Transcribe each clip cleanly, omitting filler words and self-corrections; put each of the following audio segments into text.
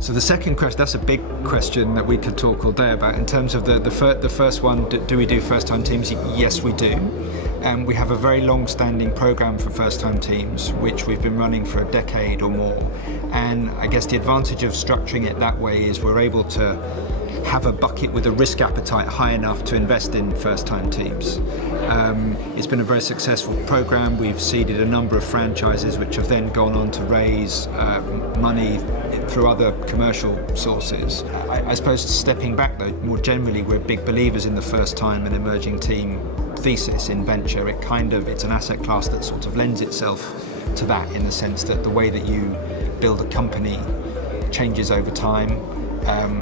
So the second question, that's a big question that we could talk all day about. In terms of the first one, do we do first-time teams? Yes, we do. We have a very long-standing program for first-time teams, which we've been running for a decade or more. And I guess the advantage of structuring it that way is we're able to have a bucket with a risk appetite high enough to invest in first-time teams. It's been a very successful program. We've seeded a number of franchises which have then gone on to raise money through other commercial sources. I suppose stepping back though, more generally, we're big believers in the first-time and emerging team thesis in venture. It's an asset class that sort of lends itself to that, in the sense that the way that you build a company changes over time.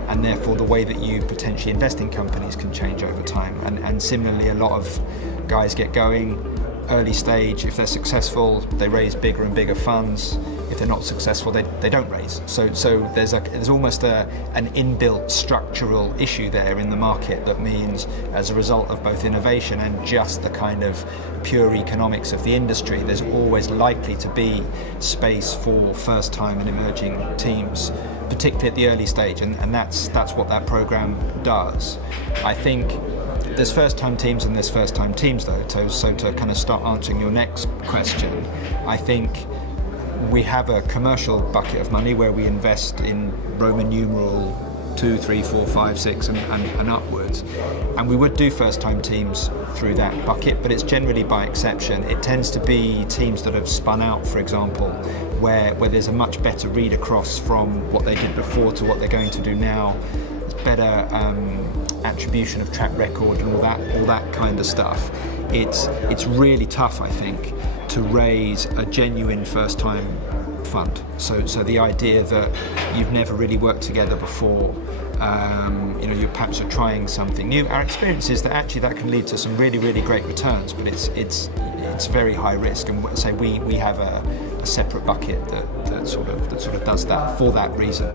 And therefore the way that you potentially invest in companies can change over time. And similarly, a lot of guys get going early stage. If they're successful, they raise bigger and bigger funds. If they're not successful, they don't raise. So there's almost an inbuilt structural issue there in the market that means, as a result of both innovation and just the kind of pure economics of the industry, there's always likely to be space for first-time and emerging teams, particularly at the early stage, and that's what that program does. I think there's first-time teams and there's first-time teams though, so to kind of start answering your next question, I think we have a commercial bucket of money where we invest in Roman numeral 2, 3, 4, 5, 6 and upwards, and we would do first-time teams through that bucket, but it's generally by exception. It tends to be teams that have spun out, for example, where there's a much better read across from what they did before to what they're going to do now. It's better attribution of track record and all that kind of stuff. It's really tough, I think, to raise a genuine first-time fund. So the idea that you've never really worked together before, you perhaps are trying something new. Our experience is that actually that can lead to some really, really great returns, but it's very high risk. And so we have a separate bucket that sort of does that for that reason.